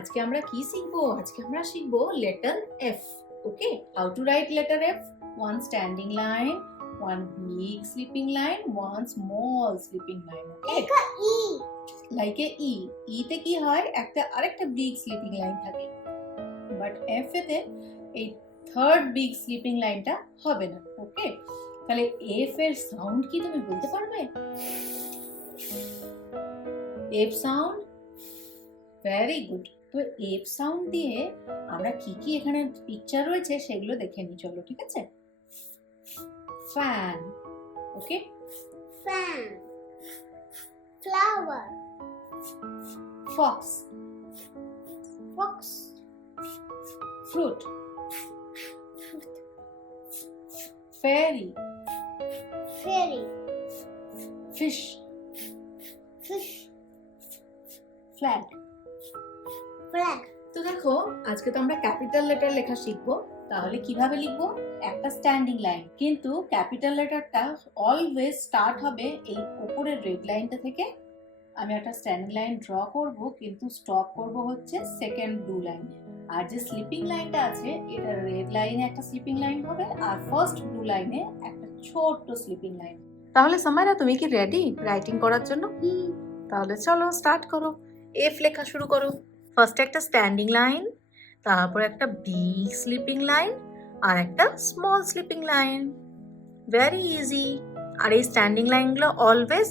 আজকে আমরা কি শিখবো? আজকে আমরা শিখবো letter F. Okay, how to right letter F? One standing line, one big sleeping line, one small sleeping line. Okay? Like a E. E তে কি হয়? আরেকটা big sleeping line থাকে। But F এতে এই থার্ড বিগ স্লিপিং লাইনটা হবে না। ওকে, তাহলে F এর সাউন্ড কি তুমি বলতে পারবে? F sound, very good. তো F সাউন্ড দিয়ে আমরা কি কি এখানে পিকচার রয়েছে সেগুলো দেখে নিই, চলো। ঠিক আছে, fan, okay, fan, flower, fox, fox, fruit, fairy, fairy, fish, fish, flag. flag. তো দেখো, আজকে তো আমরা ক্যাপিটাল লেটার লেখা শিখবো। তাহলে কিভাবে লিখবো? একটা স্ট্যান্ডিং লাইন, কিন্তু ক্যাপিটাল লেটারটা অলওয়েজ স্টার্ট হবে এই উপরের রেড লাইনটা থেকে। আমি একটা স্ট্যান্ডিং লাইন ড্র করব, কিন্তু স্টপ করব হচ্ছে সেকেন্ড ব্লু লাইনে। আর যে স্লিপিং লাইনটা আছে, এটা রেড লাইনে একটা স্লিপিং লাইন হবে, আর ফার্স্ট ব্লু লাইনে একটা ছোট্ট স্লিপিং লাইন। তাহলে সামাইরা, তুমি কি রেডি রাইটিং করার জন্য? তাহলে চলো স্টার্ট করো। এফ লেখা শুরু করো। ফার্স্ট একটা স্ট্যান্ডিং লাইন, তারপর একটা বিগ স্লিপিং লাইন, আর একটা small sleeping line. Very easy. আর এই স্ট্যান্ডিং লাইনগুলো অলওয়েজ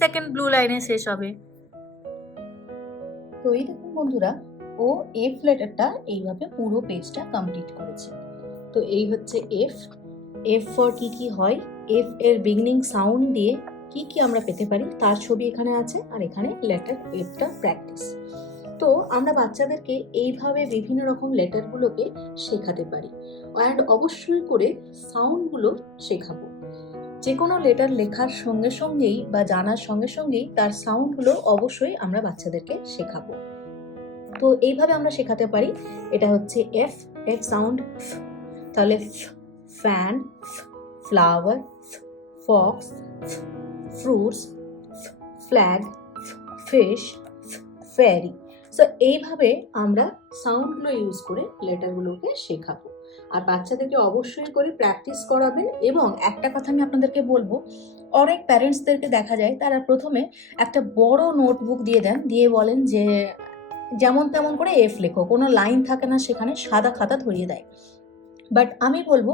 সেকেন্ড ব্লু লাইনে শেষ হবে। তো এই দেখুন বন্ধুরা, ও এফ লেটারটা এইভাবে পুরো পেজটা কমপ্লিট করেছে। তো এই হচ্ছে এফ। এফ ফর কি কি হয়, এফ এর বিগিনিং সাউন্ড দিয়ে কি কি আমরা পেতে পারি তার ছবি এখানে আছে, আর এখানে লেটার এফটা প্র্যাকটিস। তো আমরা বাচ্চাদেরকে এইভাবে বিভিন্ন রকম লেটারগুলোকে শেখাতে পারি, অ্যান্ড অবশ্যই করে সাউন্ডগুলো শেখাবো। যে কোনো লেটার লেখার সঙ্গে সঙ্গেই বা জানার সঙ্গে সঙ্গেই তার সাউন্ডগুলো অবশ্যই আমরা বাচ্চাদেরকে শেখাবো। তো এইভাবে আমরা শেখাতে পারি। এটা হচ্ছে এফ, এফ সাউন্ড। তাহলে fan, flower, fox, fruits, flag, fish, ferry. So এইভাবে আমরা সাউন্ডগুলো ইউজ করে লেটারগুলোকে শেখাবো, আর বাচ্চাদেরকে অবশ্যই করে প্র্যাকটিস করাবেন। এবং একটা কথা আমি আপনাদেরকে বলবো, অনেক প্যারেন্টসদেরকে দেখা যায় তারা প্রথমে একটা বড় নোটবুক দিয়ে দেন, দিয়ে বলেন যে যেমন তেমন করে এফ লেখো, কোনো লাইন থাকে না সেখানে, সাদা খাতা ধরিয়ে দেয়। বাট আমি বলবো,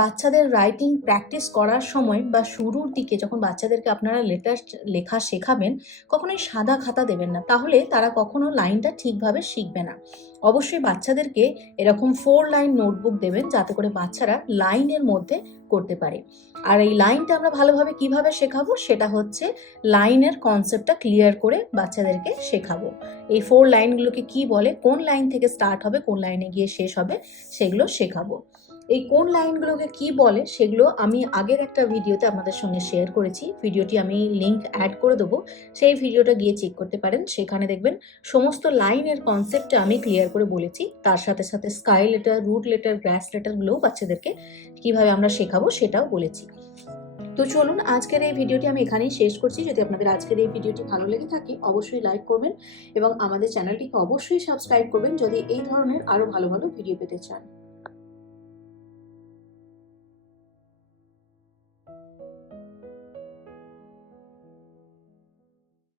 বাচ্চাদের রাইটিং প্র্যাকটিস করার সময় বা শুরুর দিকে যখন বাচ্চাদেরকে আপনারা লেটার লেখা শেখাবেন, কখনোই সাদা খাতা দেবেন না, তাহলে তারা কখনো লাইনটা ঠিকভাবে শিখবে না। অবশ্যই বাচ্চাদেরকে এরকম 4 লাইন নোটবুক দেবেন, যাতে করে বাচ্চারা লাইনের মধ্যে করতে পারে। আর এই লাইনটা আমরা ভালোভাবে কিভাবে শেখাবো, সেটা হচ্ছে লাইনের কনসেপ্টটা ক্লিয়ার করে বাচ্চাদেরকে শেখাবো। এই 4 লাইনগুলোকে কি বলে, কোন লাইন থেকে স্টার্ট হবে, কোন লাইনে গিয়ে শেষ হবে, সেগুলো শেখাবো। এই কোন লাইনগুলোকে কি বলে সেগুলো আমি আগের একটা ভিডিওতে আপনাদের সঙ্গে শেয়ার করেছি। ভিডিওটি আমি লিংক অ্যাড করে দেবো, সেই ভিডিওটা গিয়ে চেক করতে পারেন। সেখানে দেখবেন সমস্ত লাইনের কনসেপ্টটা আমি ক্লিয়ার করে বলেছি। তার সাথে সাথে স্কাই লেটার, রুট লেটার, গ্রাস লেটারগুলোও বাচ্চাদেরকে কিভাবে আমরা শেখাবো সেটাও বলেছি। তো চলুন, আজকের এই ভিডিওটি আমি এখানেই শেষ করছি। যদি আপনাদের আজকের এই ভিডিওটি ভালো লেগে থাকে, অবশ্যই লাইক করবেন এবং আমাদের চ্যানেলটিকে অবশ্যই সাবস্ক্রাইব করবেন যদি এই ধরনের আরও ভালো ভালো ভিডিও পেতে চান।